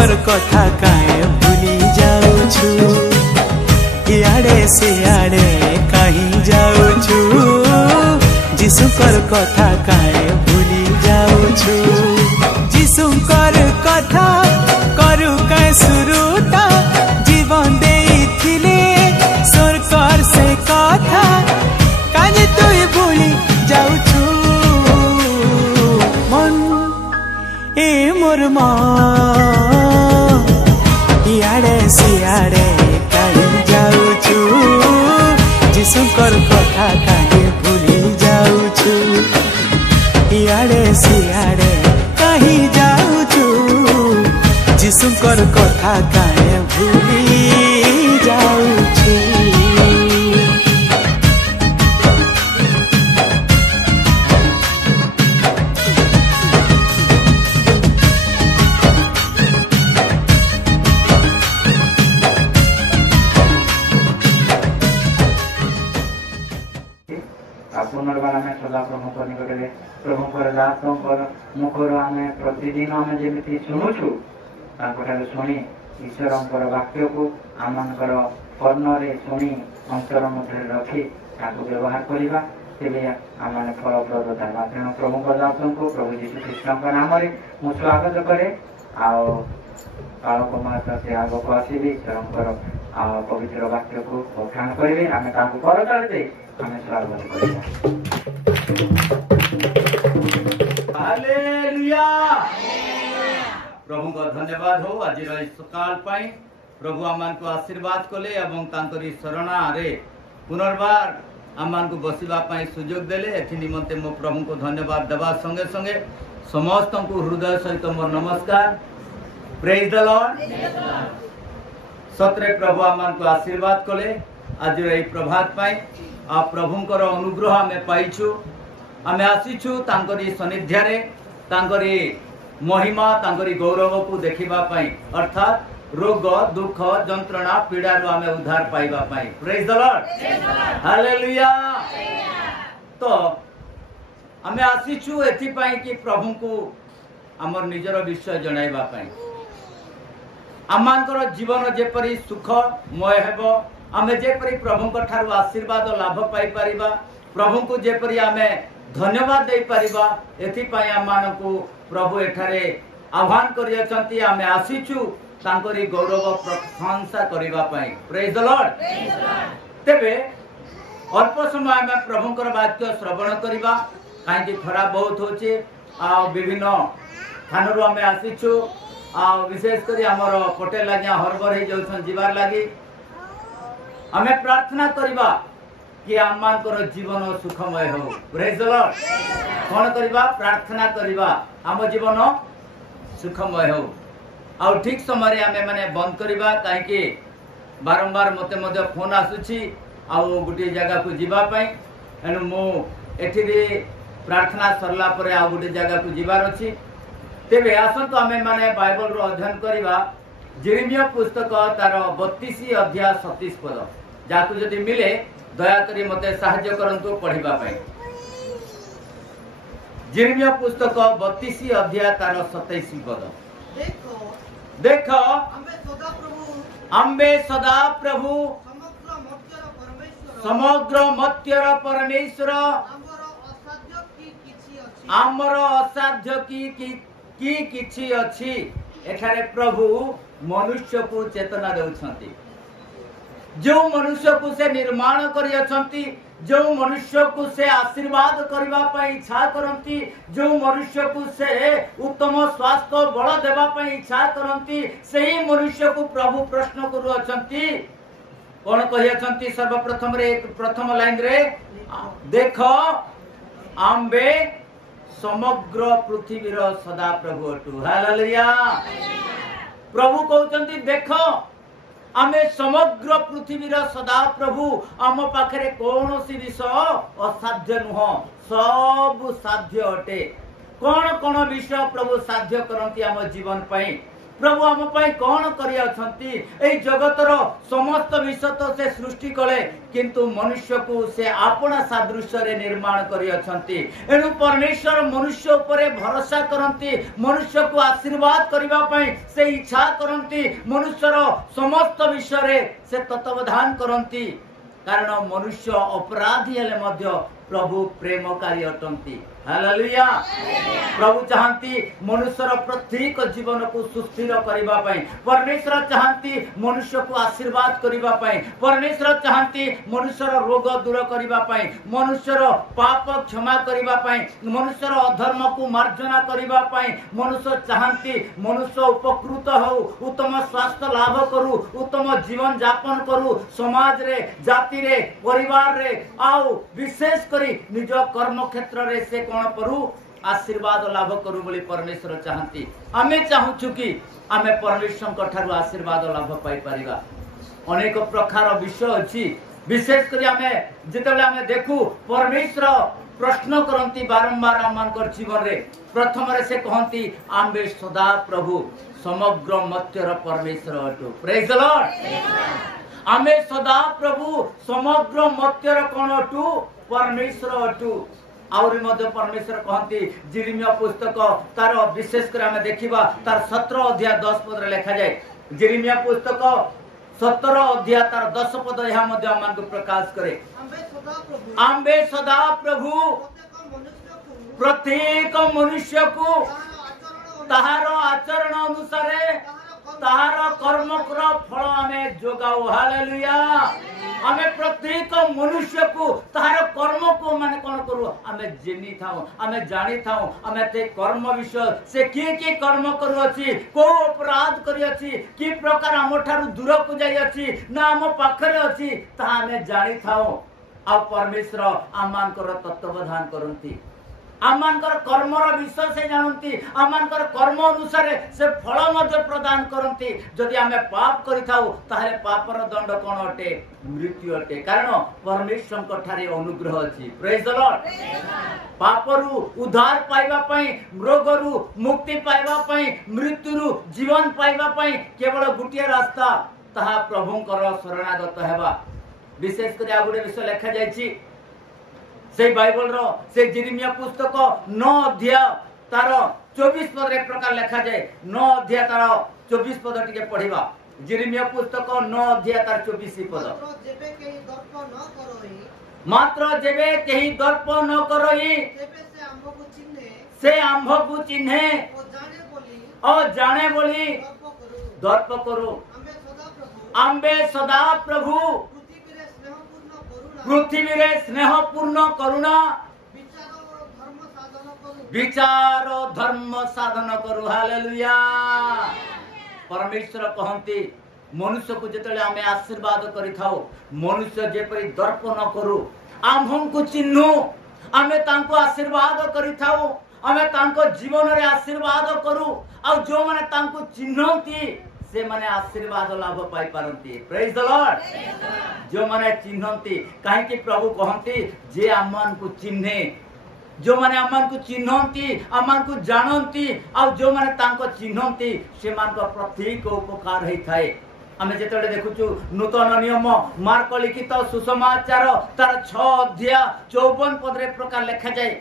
जीशुकर कथा काहे भूली जाऊछु इआड़े सिआड़े कहीं जाऊछु जीशुकर कथा काहे भूली जाऊछु जीशुकर कथा करू काहे शुरूता जीवन देइथिले सरकार से कथा काहे तुई भूली जाऊछु मन ए मोर इआड़े सिआड़े कहीं जाऊछु जीशुकर कथा काहे भूली जाऊछु इआड़े सिआड़े कहीं जाऊछु जीशुकर कथा काहे भूली जाऊछु। पुनर्बार आम सदा प्रभु निकटरे प्रभुकर दासंकर मुखर आम प्रतिदिन आम जमी शुणुचु शुणी ईश्वर वाक्य को आमर कर्णरे शुणी अंतर मध्य रखी व्यवहार करवा तेरे आम फलप्रद था तेणु प्रभु दासन को प्रभु यीशु कृष्ण नाम मु स्वागत करे काल कुमार से आग को आसबि ईश्वर पवित्र वाक्य को पठाण करेंगे आम करताल दे आम स्वागत करिबा। हालेलुया प्रभु को धन्यवाद हो आज सकाल पाई प्रभु आम को आशीर्वाद कले एवं तांकरी शरणा रे पुनर्बार आम को बसवा सुजोग देले एथि निमंते मो प्रभु को धन्यवाद देवा संगे संगे समस्त को हृदय सहित मोर नमस्कार। Praise the Lord. सतरे प्रभु आम को आशीर्वाद कले आज ये प्रभात पाई आ प्रभुंकर अनुग्रह आम पाइछु आम आसीछु तांकरी सन्निध्यारे तांकरी महिमा तांकरी गौरव को देखिबा पाई अर्थात रोग दुख जंत्रणा पीड़ा रो आम उद्धार पाइबा पाई। Praise the Lord. हालेलुया। तो आम आसीछु एथि पाई कि प्रभु को हमर निजर विषय जणाइबा पाई आमानकर जीवन जेपरी सुखमय हेबो आमे जेपरी प्रभु ठारू आशीर्वाद लाभ पाई परिबा प्रभु को जेपरी आमे धन्यवाद दे परिबा एथि पाई आमानकु प्रभु एठारे आह्वान करि अछंती आमे आसीछु तांकरी गौरव प्रशंसा करिबा पाई। Praise the Lord. तेबे अल्प समय आमे प्रभुकर वाक्य श्रवण करिबा काहे कि खरा बहुत होचे आ विभिन्न थानरु आमे आसीछु आ विशेष करी हमर पटेल लाग्या हरबर हे जाउछन जीवार लागि आमे प्रार्थना करिबा कि आमानकर जीवन सुखमय हो। Praise the Lord. कोन करिबा प्रार्थना करिबा आम जीवन सुखमय हो आ ठीक समय आमे माने बंद करिबा काहे कि बारंबार मते फोन आसुची आ गुटे जगह को जीवा पई एनु मो एठी प्रार्थना सरला परे आ गुटे जगह को जीवार अछि। तेबे आसंत आमे माने बाइबल रो अध्ययन करिबा जेरेमिया पुस्तक तार 32 अध्याय 37 पद जाकु जदि मिले दया करी मते सहाय्य करंतु पढिबा पई। जेरेमिया पुस्तक 32 अध्याय तार 27 पद देखो आम्बे सदा प्रभु समग्र मत्यर परमेश्वर आमर असाध्य की किछि अछि। एठारे प्रभु मनुष्य को चेतना देउछंती जो मनुष्य को से निर्माण करि अछंती जो मनुष्य को से आशीर्वाद करबा पई इच्छा करंती जो मनुष्य को से उत्तम स्वास्थ्य बल देबा पई इच्छा करंती सेही मनुष्य को प्रभु प्रश्न करू अछंती कोन कहि अछंती सर्वप्रथम रे प्रथम लाइन रे देखो आम्बे समग्र पृथ्वी रो सदा प्रभु अटु। हालेलुया। प्रभु कहउचंती देखो आमे समग्र पृथ्वी रो सदा प्रभु आम पाखरे कोनोसी विषय असाध्य नुह सब साध्य अटे। कोन कोन विषय प्रभु साध्य करंती आम जीवन पई प्रभु आम पाई कौन करियाछंती एई जगतर समस्त विषय तो से सृष्टि कले किंतु मनुष्य को से आपना सादृश्य रे निर्माण करियाछंती एनु परमेश्वर मनुष्य उपरे भरोसा करंती मनुष्य को आशीर्वाद करिबा पई से इच्छा करंती मनुष्यर समस्त विषय रे से तत्वधान करंती कारण मनुष्य अपराधी हेले मध्य प्रभु प्रेमकारी अटंती हालेलुया प्रभु चाहती मनुष्यर प्रत्येक जीवन को सुस्थिर करिबा पई परमेश्वर चाहती मनुष्य को आशीर्वाद करिबा पई परमेश्वर चाहती मनुष्यर रोग दूर करिबा पई मनुष्यर पाप क्षमा करिबा पई मनुष्यर अधर्म को मार्जना करिबा पई मनुष्य चाहती मनुष्य उपकृत हो उत्तम स्वास्थ्य लाभ करू उत्तम जीवन यापन करू समाज रे जाति रे परिवार रे आउ विशेष करी निज कर्म क्षेत्र रे से कौन करू आशीर्वाद लाभ करू बोली परमेश्वर चाहती आमे चाहूछु कि आमे परमेश्वर ठारू आशीर्वाद लाभ पाई परिबा अनेक प्रकार विषय अछि विशेष करी आमे जेतेबेले आमे देखू परमेश्वर प्रश्न करंती बारंबार आमनकर जीवन रे प्रथम रे से कहंती आम्बे सदा प्रभु समग्र मत्यर परमेश्वर अटु प्रेज द लॉर्ड आमे सदा प्रभु समग्र मत्यर कोन अटु परमेश्वर अटु आउरी मध्य परमेश्वर कहती जिरिमिया पुस्तक तार विशेष कर हमें देखिबा तार 17 अध्याय 10 पद रे लिखा जाए जिरिमिया पुस्तक 17 अध्याय तार 10 पद यहां मध्य हमन को प्रकाश करे आम्बे सदा प्रभु प्रत्येक मनुष्य को ताहार आचरण अनुसार ताहार कर्म कर फल हमें जोगाओ हालेलुया हमें प्रत्येक मनुष्य को ताहार कर्म को माने कोन करू हमें जेनी थाऊ हमें जानी थाऊ हमें ते कर्म विषय से के कर्म करू अछि को अपराध करी अछि की प्रकार हम ठारू दूर को जाई अछि ना हम पाखरे अछि ता हमें जानी थाऊ आ परमेश्वर आमानकर तत्वधान करंती आमानकर कर्मर विषय से जानती आमानकर कर्म अनुसार से फल मध्य प्रदान करंती जदि आमे पाप करि थाउ ताहे पापर दंड कोन अटे मृत्यु अटे कारण परमेश्वर को ठारे अनुग्रह अछि प्रेज द लॉर्ड पापरु उद्धार पाइबा पई रोगरु मुक्ति पाइबा पई मृत्युरु जीवन पाइबा पई केवल गुटिया रास्ता ताहा प्रभुंकर शरणागत हेबा विशेष कर आ गुडे विषय लिखा जायछि से बाइबल रो से जिरिमिया पुस्तक 9 अध्याय तार 24 पद रे प्रकार लिखा जाए 9 अध्याय तार 24 पद टिके पढिबा जिरिमिया पुस्तक 9 अध्याय तार 24 पद मात्र जेबे केही दर्प न करई से आंभ को चिन्हे और जाने बोली दर्प करो आंबे सदा प्रभु पृथ्वी रे स्नेह पूर्ण करुणा विचार धर्म साधन करू हालेलुया परमेश्वर कहंती मनुष्य को जेतले हमें आशीर्वाद करि थाओ मनुष्य जेपरि दर्प न करू आम्भम को चिन्हू हमें तांको आशीर्वाद करि थाओ हमें तांको जीवन रे आशीर्वाद करू आ जो माने तांको चिन्हंती से माने आशीर्वाद लाभ पाई पारंती प्रेज द लॉर्ड जो माने चिन्हंती काहे कि प्रभु कहंती जे आमन को चिन्हे जो माने आमन को चिन्हंती आमन को जानंती आ जो माने तांको चिन्हंती से मान को प्रत्येक उपकार हेई थाए हमें जेतले देखुचु नूतन नियम मार्क लिखित सुसमाचार तार 6 अध्याय 54 पद रे प्रकार लिखा जाए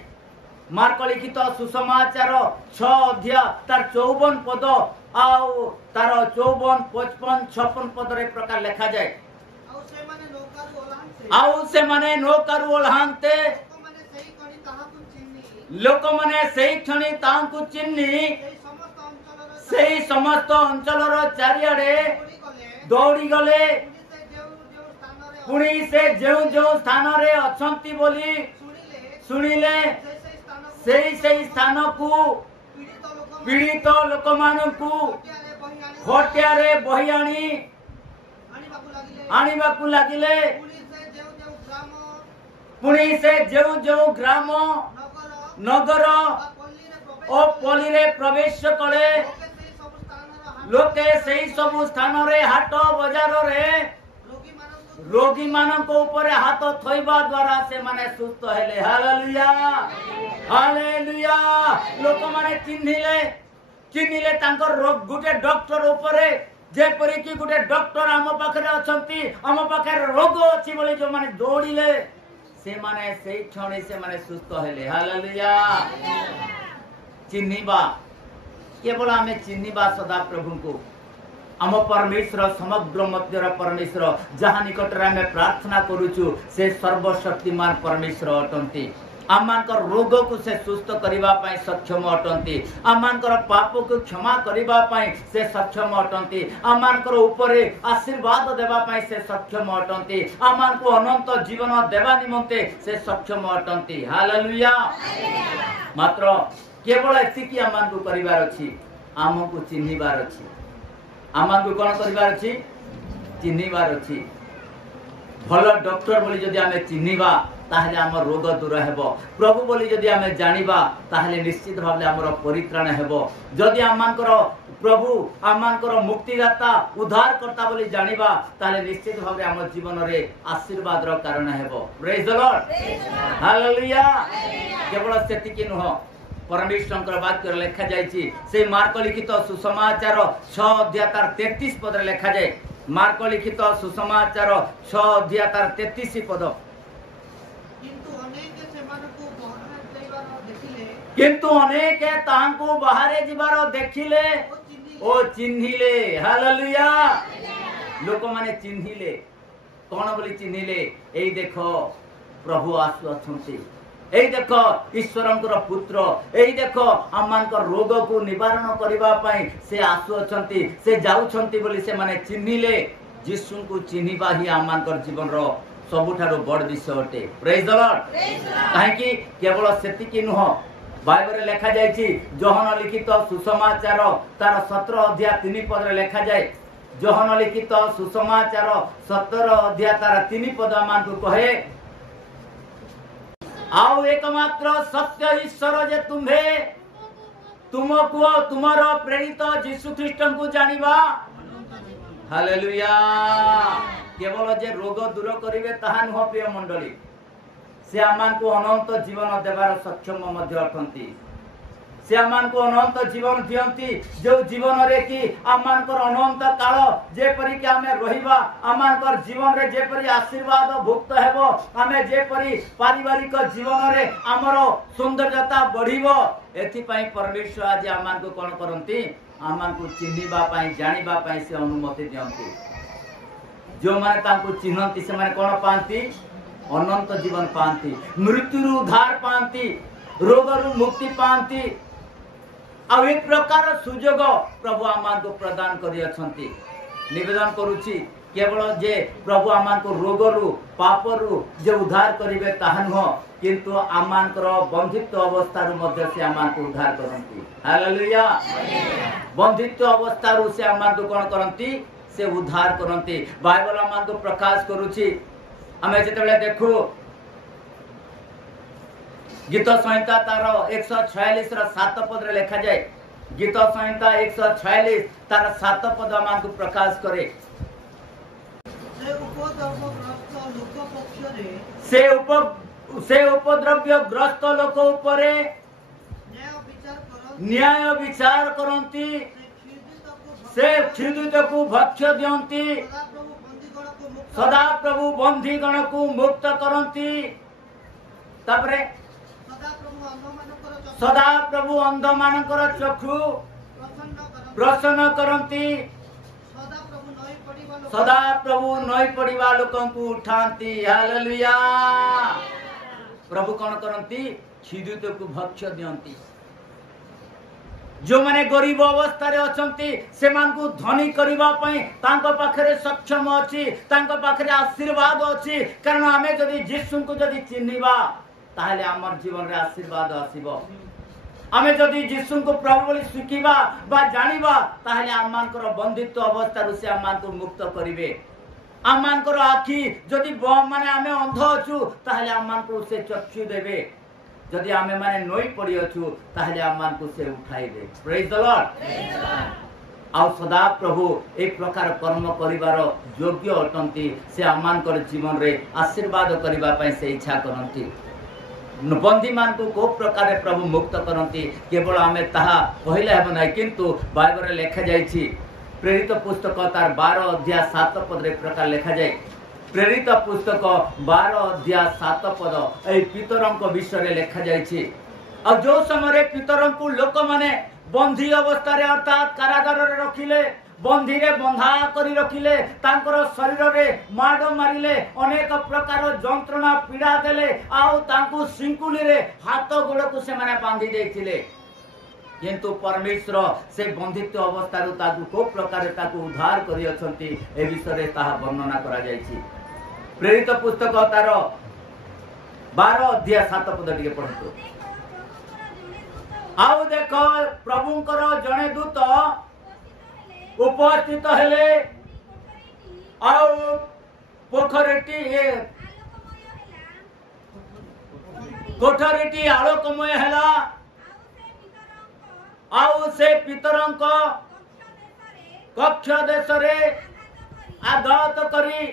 मार्क लिखित सुसमाचार 6 अध्याय तार 54 पद आउ तार 54 55 56 पद रे प्रकार लिखा जाए आउ से माने नौकर ओल्हांते लोक माने सेही क्षणी तांकु चिन्नी सेही समस्त अंचल रो चारियाडे दौड़ी गले पुणी से जो स्थान रे अछंती बोली सुनिले सेही स्थान को पीड़ित लोक मानकु खटियारे बही आनिबाकु लागिले पुणी से जो ग्राम नगर ओ पल्ली रे प्रवेश करे लोके सेही सब स्थान रे हाट बाजार रे रोगी मानक ऊपर हाथ थोइबा द्वारा से माने सुस्थ हेले हालेलुया हालेलुया लोक माने चिन्हिले चिन्हिले तांकर रोग गुटे डॉक्टर ऊपर जेपरि कि गुटे डॉक्टर आम पाखरे अछंती आम पाखरे रोग अछि बोली जो माने दौड़िले से माने सेई क्षणे से माने सुस्थ हेले हालेलुया चिन्हिबा केवल आमे चिन्हिबा सदा प्रभु को आम परमेश्वर समग्र मध्यर परमेश्वर जहाँ निकट आमे प्रार्थना करूछु से सर्वशक्तिमान परमेश्वर अटंती आमानकर रोग को से सुस्थ करिबा पई सक्षम अटंती आमानकर पाप को क्षमा करिबा पई से सक्षम अटंती आमानकर ऊपरे आशीर्वाद देबा पई से सक्षम अटंती आमानको अनंत जीवन देबा निमंते से सक्षम अटंती हालेलुया मात्र केवल एतिकी आमानको करिवार अछि आमको चिन्हिबार अछि आमानको कोन करिवार अछि चिन्हिबार अछि भल डॉक्टर बोली जदि आमे चिन्हिबा ताहले हमर रोग दूर हेबो प्रभु बोली जदि आमे जानिबा ताहले निश्चित भाबले हमर परित्राण हेबो जदि आमानकर प्रभु आमानकर मुक्तिदाता उद्धारकर्ता बोली जानिबा ताहले निश्चित भाबले हमर जीवन रे आशीर्वाद रो कारण हेबो प्रेज द लॉर्ड हालेलुया केवल सेतिकी नुह परमेश्वरଙ୍କର वाक्य लेखा जायछि से मार्क लिखित सुसमाचार 6 अध्याय 33 पद रे लेखा जाय मार्क लिखित सुसमाचार 6 अध्याय 33 पद किंतु अनेक तांको बाहरे जिबार देखिले ओ चिन्हिले हालेलुया लोक माने चिन्हिले कोन बोली चिन्हिले एई देखो प्रभु आसु अछंती एई देखो ईश्वरंकर पुत्र एई देखो आमानकर रोग को निवारण करिबा पई से आसु अछंती से जाउछंती बोली से माने चिन्हिले यीशु को चिन्हिबा ही आमानकर जीवन रो सबुठारो बड़ विषय अटे प्रेज द लॉर्ड काहे कि केवल सेतिकी नुह बाइबल रे लेखा जायछि योहन लिखित सुसमाचार तार 17 अध्याय 3 पद रे लेखा जाय योहन लिखित सुसमाचार 17 अध्याय तार 3 पद आमान को कहे आउ एकमात्र सत्य ईश्वर जे तुम्हे तुमको तुमरो प्रेरित यीशु ख्रीष्ट को जानिबा हालेलुया केवल जे रोग दूर करिवे ताहा नुह प्रिय मंडली से आमान को अनंत जीवन देवार सक्षम मध्य अटंती से आमान को अनंत जीवन दियंती जो जीवन रे कि आमान को अनंत काल जे परि कि हमें रहिबा आमान को जीवन रे जे परि आशीर्वाद भुक्त हेबो हमें जे परि पारिवारिक जीवन रे हमरो सुंदरता बढ़िबो एथि पई परमेश्वर आज आमान को कोन करंती आमान को चिन्हिबा पई जानिबा पई से अनुमति दियंती जो माने तांको चिन्हंती से माने कोन पांती अनंत जीवन पांती मृत्यु उद्धार पांती रोग मुक्ति पांती आ एक प्रकार सुजोग प्रभु आमान को प्रदान करि अछंती निवेदन करूची केवल जे प्रभु आमान को रोग रु पाप रु जे उद्धार करिवे ताहा न किंतु आमान कर बंधित्व अवस्था रु मध्य से आमान को उद्धार करंती हालेलुया बंधित्व अवस्था रु से आमान को कोन करंती से उद्धार करंती बाइबल आमान को प्रकाश करूची हमें जेतेबेले देखू गीत संहिता तार 146 रो 7 पद रे लिखा जाय गीत संहिता 146 तार 7 पद आमान को प्रकाश करे से उपद्रव्य ग्रस्त लोक ऊपरे न्याय विचार करंती से क्षुधित को भक्ष्य दियंती सदा प्रभु बंदी गण को मुक्त करंती तापरे सदा प्रभु अंध मानकर चक्षु प्रसन्न करंती सदा प्रभु नई पड़िबा लोकन को उठांती हालेलुया प्रभु कोन करंती क्षुधित को भक्ष्य दियंती जो माने गरीब अवस्था रे अछंती से मान को धनी करिबा पई तांको पाखरे सक्षम अछि तांको पाखरे आशीर्वाद अछि कारण हमें जदी यीशु को जदी चिन्हिबा ताहले हमर जीवन रे आशीर्वाद आसीबो हमें जदी यीशु को प्रभु बोली स्वीकिबा बा जानिबा ताहले आमानकर बंधित्व अवस्था रु से आमान को मुक्त करिवे आमानकर आखी जदी माने हमें अंध अछु ताहले आमान को से चक्षु देबे जदि आमे माने नई पड़ी अछु ताहले आमान को से उठाइबे प्रेज द लॉर्ड आ सदा प्रभु एक प्रकार कर्म करिवार योग्य अटंती से आमानकर जीवन रे आशीर्वाद करिबा पई से इच्छा करंती बंदी मान को को प्रकार प्रभु मुक्त करती केवल आम ताहा कहले हेब ना किंतु बाइबल लिखा जाइछि प्रेरित पुस्तक तार 12 अध्याय 7 पद रे प्रकार लिखा जाए प्रेरित पुस्तक 12 अध्याय 7 पद ए पितरंक विषय रे लिखा जाइछि और जो समय पितरंक को लोक माने बंधी अवस्था रे अर्थात कारागार रे रखिले बंधी रे बंधा करी रखिले तांकर शरीर रे माड मारिले अनेक प्रकार जंत्रणा पीड़ा देले आउ तांकु सिंकुली रे हाथ गोड़ को से माने बांधी देथिले किंतु परमेश्वर से बंधित्व अवस्था रु ताकु को प्रकार ताकु उद्धार करी अछंती ए विषय रे ताहा वर्णना करा जायछि प्रेरित पुस्तक तार 12 अध्याय 7 पद टिके पढतो आउ देखो प्रभुंकर जणे दूत उपस्थित हेले आउ पोखरटी कोठरीटी आलोकमय हेला आउ से पितरंक कक्ष देश रे आघात करी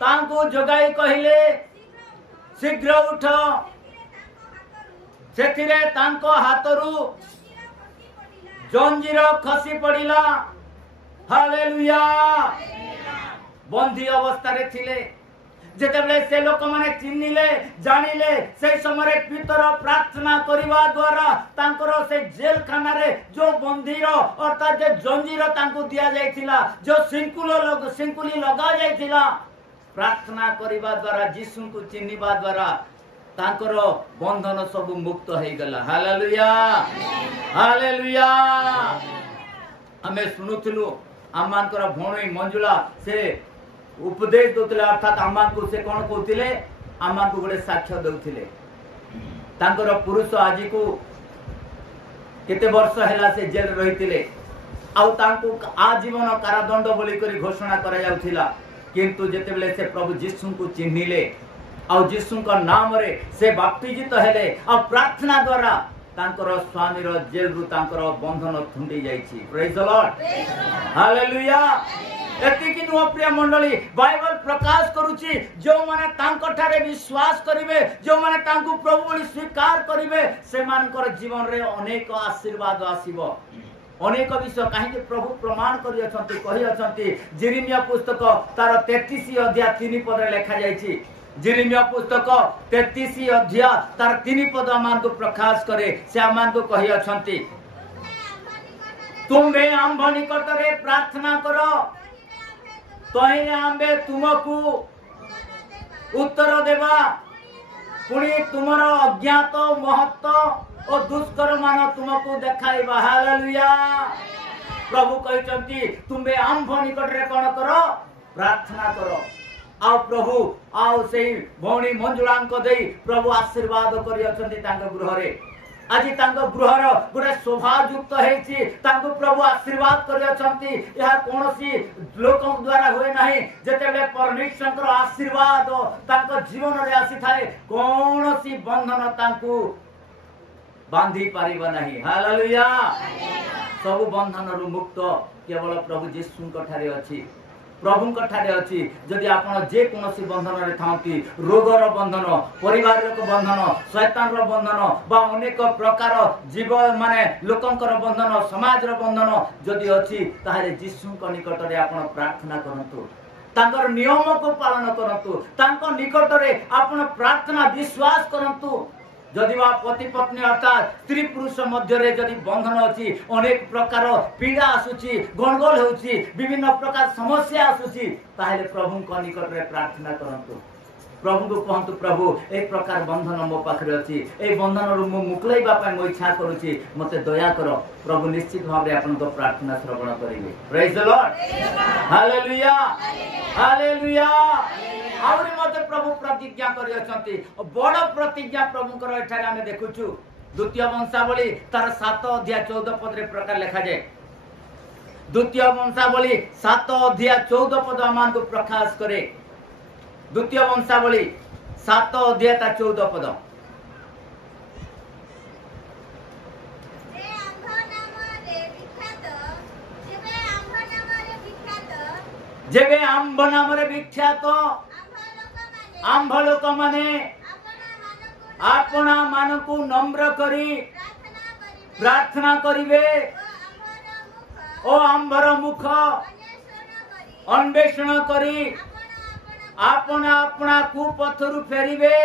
तांको जगाई कहिले शीघ्र उठ सेथिरे तांको हाथरू जंजीर खसी पड़िला हालेलुया बंधी अवस्था रे थिले जेतेबेले से लोक माने चिन्निले जानिले से समय पितर प्रार्थना करिवा द्वारा तांकर से जेल खाना रे जो बंधीर अर्थात जे जंजीर तांको दिया जायथिला जो सिंकुली लगा जायथिला प्रार्थना करिवा द्वारा यीशु को चिन्निबा द्वारा तांकर बंधन सब मुक्त हो गला हालेलुया हालेलुया हमें सुनुथिलु आमानकर भौणी मंजुला से उपदेश दोतले अर्थात आमान को से कोन कहतिले आमान को गोटे साक्ष्य दउथिले तांकर पुरुष आजी को केते वर्ष हैला से जेल रहितिले आ तांको आजीवन कारादंड बोली करी घोषणा करा जाउथिला किंतु जेतेबेले से प्रभु यीशु को चिन्हिले और यीशु का नाम रे से बाप्तिजित हेले और प्रार्थना द्वारा तांकर स्वामी रो जेल रु तांकर बंधन थुंडी जाईछि प्रेज द लॉर्ड हालेलुया एति कि नो प्रिय मंडली बाइबल प्रकाश करूछि जो माने तांको ठारे विश्वास करिवे जो माने तांको प्रभु बोली स्वीकार करिवे से मानकर जीवन रे अनेक आशीर्वाद आसीबो अनेक विषय कहीं प्रभु प्रमाण करी अछंती कहि अछंती जेरेमिया पुस्तक तार 33 अध्याय 3 पद रे लिखा जाईछि जेरेमिया पुस्तक 33 अध्याय तार 3 पद आमान को प्रकाश करे से आमान को कहि अछंती तुम्हे आंभ निकट रे प्रार्थना करो तोहि आंबे तुमको उत्तर देवा पुणी तुमरो अज्ञात महत्व और दुष्कर मान तुमको देखाइबा हालेलुया प्रभु कहचंती तुम्हे आंभ निकट रे कोन करो प्रार्थना करो आओ प्रभु आओ से भौणी मंजुलांक देई प्रभु आशीर्वाद करी अछंती तांग गृह रे आज तांग गृहर गोटे शोभा युक्त हेछि तांग प्रभु आशीर्वाद करी अछंती यह कोनोसी लोक द्वारा होय नाही जेतेबे परमेश्वर आशीर्वाद तांग जीवन रे आसी थाए कोनोसी बंधन तांकू बांधी पारिबा नाही हालेलुया सब बंधन रु मुक्त केवल प्रभु यीशु को ठारे अछि प्रभु को ठारे अछि जदि आपण जे कोनोसी बंधन रे थांती रोगर बंधन परिवार रो बंधन शैतान रो बंधन बा अनेक प्रकार जीव माने लोकंकर बंधन समाज रो बंधन जदि अछि ताहारे यीशु को निकट रे आपण प्रार्थना करंतु तांकर नियम को पालन करंतु तांको निकट रे आपण प्रार्थना विश्वास करंतु जदि वा पति पत्नी अर्थात स्त्री पुरुष मध्य रे जदि बंधन अछि अनेक प्रकार पीड़ा आसुची गणगोल होउची विभिन्न प्रकार समस्या आसुची ताहेले प्रभु को निकट रे प्रार्थना करंतु प्रभु को कहंतु प्रभु एक प्रकार बंधन मो पाखरे अछि ए बंधन रु मो मुक्लैबा पय मो इच्छा करूची मते दया करो प्रभु निश्चित भाव रे आपन को प्रार्थना श्रवण करिवे praise the Lord hallelujah hallelujah आउरी मते प्रभु प्रतिज्ञा करि अछंती बड़ प्रतिज्ञा प्रभु कर एठारे हमें देखुछु द्वितीय वंशावली तार 7 अध्याय 14 पद रे प्रकार लिखा जाय द्वितीय वंशावली 7 अध्याय 14 पद आमान को प्रकाश करे द्वितीय वंशावली 7 अध्याय 14 पद जेबे आंभ नाम रे विख्यात आंभ लोक माने आपना मानकु नम्र करी प्रार्थना करिवे ओ आंबर मुख अन्वेषण करी आपना अपना कुपथरु फेरिवे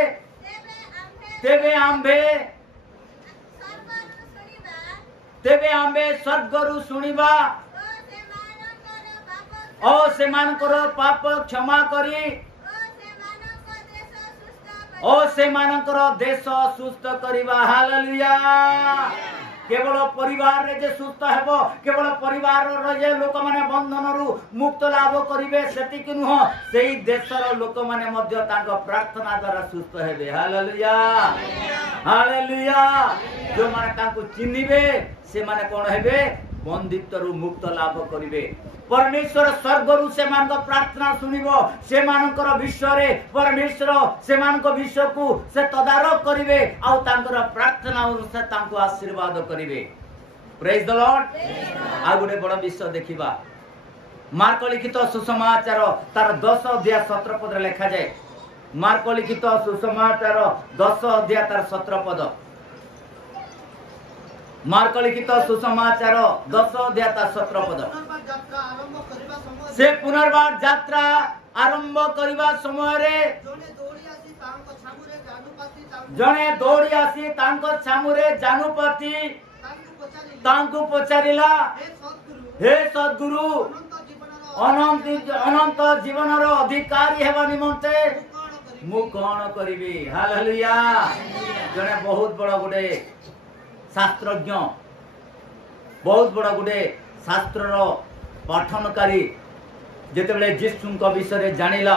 तेबे आंबे स्वर्गरु सुनिबा ओ सेमानकर पाप क्षमा करी ओ सेमानकर देश सुस्थ करिबा। हालेलुया। केवल परिवार रे जे सुस्थ हेबो, केवल परिवार रे लोक माने बंधन रु मुक्त लाभ करिवे सेतिक नुह, सेही देशर लोक माने मध्य तांको प्रार्थना द्वारा सुस्थ हेबे। Hallelujah hallelujah. जो माने तांको चिन्हिबे से माने कोन हेबे? बंदित्व रु मुक्त लाभ करिवे। परमेश्वर स्वर्गरु से मान प्रार्थना सुनिबो, से मानकर विश्व रे परमेश्वर से मान विश्व को से तदारक करिवे आउ तांकर प्रार्थना से तांको आशीर्वाद करिवे। Praise the Lord. आ गुडे बड़ विषय देखिबा, मार्क लिखित सुसमाचार तार 10 अध्याय 17 पद लिखा जाए। मार्क लिखित सुसमाचार 10 अध्याय तार 17 पद। मार्क लिखित सुसमाचार 10 अध्याय तार 17 पद। से पुनर्बार यात्रा आरंभ करिबा समय रे जने दौड़ी आसी तांको छामुरे जानुपति तांको पचारिला, हे सद्गुरु अनंत जीवन रो अधिकारी हेबा निमंते मु कोन करिबी। हालेलुया। जने बहुत बड़ गुडे शास्त्रज्ञ, बहुत बड़ गुडे शास्त्र रो पठनकारी जेतेबेले यीशु विषय जानिला,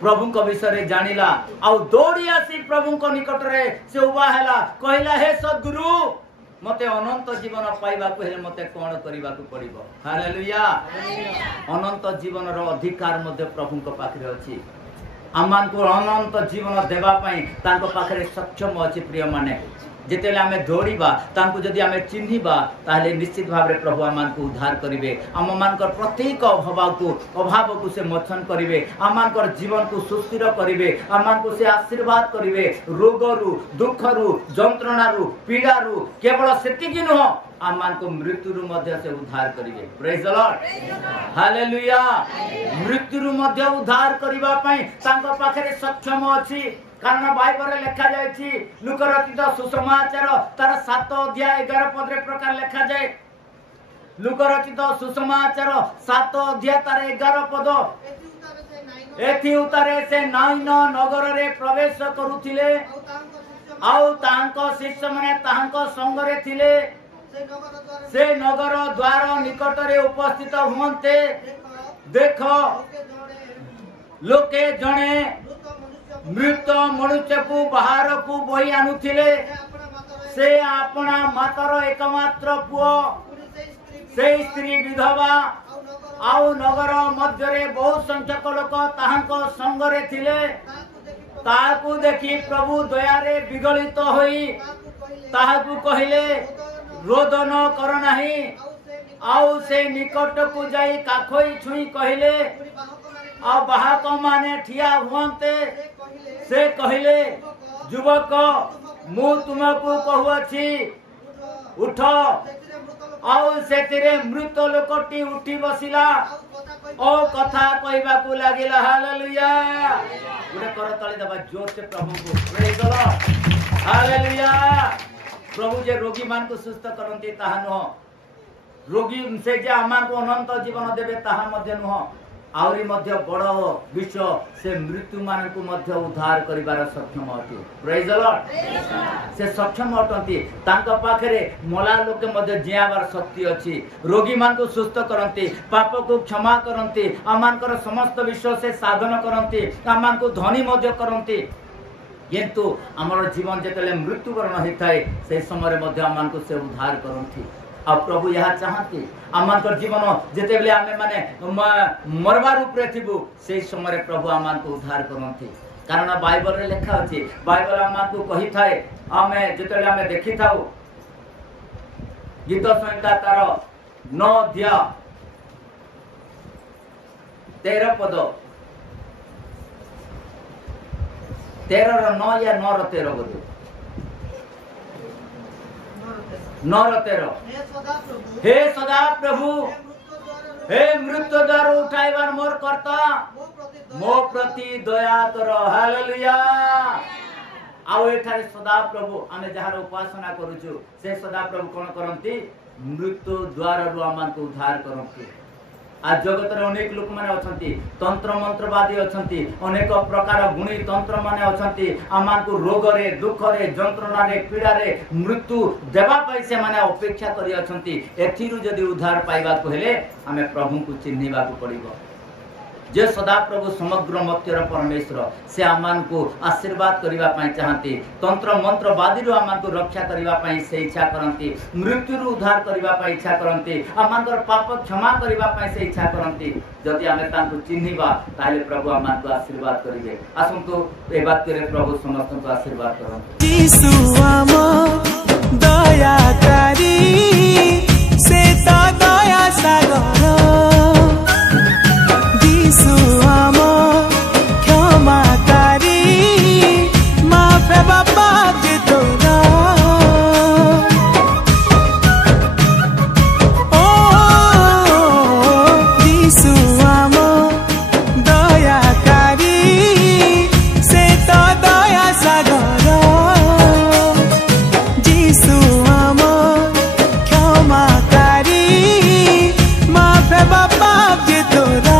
प्रभु को विषय जानिला आउ दौड़ी आसी प्रभु को निकट रे से उबा हैला, कहला हे सद्गुरु मते अनंत जीवन पाइबा को हेले मते कोन करिबा को पड़िबो। हालेलुया। अनंत जीवन रो अधिकार मध्ये प्रभु को पाखरे अछि। आमान को अनंत जीवन देबा पई तांको पाखरे सक्षम अछि। प्रिय माने जेतेले आमे दौड़ीबा तांको जदि आमे चिन्हिबा ताहले निश्चित भाबरे प्रभु आमान को उद्धार करिवे। आम मानकर प्रत्येक अभाव को से मोचन करिवे, आमानकर जीवन को सुस्थिर करिवे, आमान को से आशीर्वाद करिवे। रोगरु दुखरु जंत्रणारु पीड़ारु केवल सेतिकी नुह, आमान को मृत्युरु मध्य से उद्धार करिवे। Praise the Lord. हालेलुया। मृत्युरु मध्य उद्धार करिबा पई तांको पाखरे सक्षम अछि। कारण बाइबल लिखा जायछि लूका रचित सुसमाचार तार 7 अध्याय 11 पद रे प्रकार लिखा जाय। लूका रचित सुसमाचार 7 अध्याय तार 11 पद। एथि उतारे से नाइन नगर रे प्रवेश करूथिले आउ तांको शिष्य माने तांको संग रे थिले। से नगर द्वार निकट रे उपस्थित हुंते देखो लोके जणे मृत मनुष्य को बाहर को बोई आनुथिले। से अपना मातर एकमात्र पुओ से स्त्री विधवा आउ नगर मध्य रे बहुत संख्यक लोक ताहांको संग रे थिले। ताहाकु देखि प्रभु दया रे विगलित होई ताहाकु कहिले रोदन कर नाही। आउ से निकट को जाई काखोई छुई कहिले आ बाहक माने ठिया हुंते। से कहिले युवक मु तुमको कहूछि उठ। आउ सेतिरे मृत लोकटी उठी बसिला ओ कथा कहबा को लागिला। हालेलुया। गुडे कर तळी दबा जोर से प्रभु को प्रेज द लॉर्ड। हालेलुया। प्रभु जे रोगी मान को सुस्थ करंती ताहा न, रोगी से जे आमान को अनंत जीवन देबे ताहा मध्ये न, आउरी मध्य बड़ विश्व से मृत्यु मान को मध्य उद्धार करिवार सक्षम अति। Praise the Lord. से सक्षम अटंती तांका पाखरे मला लोक मध्य जियाबार शक्ति अछि। रोगी मान को सुस्थ करंती, पाप को क्षमा करंती, आमानकर समस्त विश्व से साधन करंती, आमान को धनी मध्य करंती। किंतु हमर जीवन जेतले मृत्युवरण हेताय से समय मध्य आमान को से उद्धार करंती। अब प्रभु यहाँ चाहती आमानकर जीवन जेतेबेले आमे माने मरवा रूप रे थिबु से समय प्रभु आमान को उद्धार करंती। कारण बाइबल रे लिखा अछि, बाइबल आमान को कहि थाए आमे जेतेबेले आमे देखि थाउ गीत संहिता तार 9 अध्याय 13 पद 13 रो 9 या 9 रो 13 पद 9:13 हे सदा प्रभु हे मृत्यु द्वार उठाइबार मोर कर्ता मो प्रति दया कर हालेलुया। आउ एठारे सदा प्रभु आमे जहार उपासना करूछु से सदा प्रभु कोन करंती मृत्यु द्वार रु आमान को उद्धार करंती। आज जगत रे अनेक लोक माने अछंती तंत्र मंत्रवादी अछंती अनेक प्रकार गुणी तंत्र माने अछंती आमान को रोग रे दुख रे जंत्रणा रे पीड़ा रे मृत्यु देबा पई से माने अपेक्षा करी अछंती। एथिरु जदी उद्धार पाइबा को हेले आमे प्रभु को चिन्हिबा को पड़िबो। जे सदा प्रभु समग्र मत्यर परमेश्वर से आमान को आशीर्वाद करिबा पई चाहंती तंत्र मंत्रवादी रु आमान को रक्षा करिबा पई से इच्छा करंती मृत्यु रु उद्धार करिबा पई इच्छा करंती आमानकर पाप क्षमा करिबा पई से इच्छा करंती। जदि आमे तांको चिन्हिबा ताले प्रभु आमान को आशीर्वाद करिवे। आसंतु ए वाक्य रे प्रभु समस्त को आशीर्वाद करंती। यीशु आम दयाकारी से तो दया सागर यीशु आम क्षमाकारी माफ बाबा के तोरा ओ यीशु आम दयाकारी से तो दया सागर यीशु आम क्षमाकारी माफ बाबा के तोरा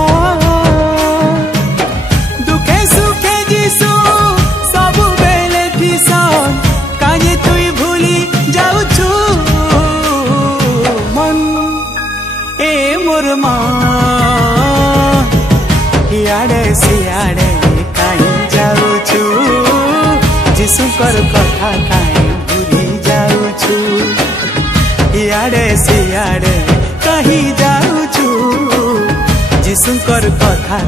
इयाड़े सियाड़े कहीं जाऊछु जीशुकर कथा कहीं भूली जाऊछु इयाड़े सियाड़े कहीं जाऊछु जीशुकर कथा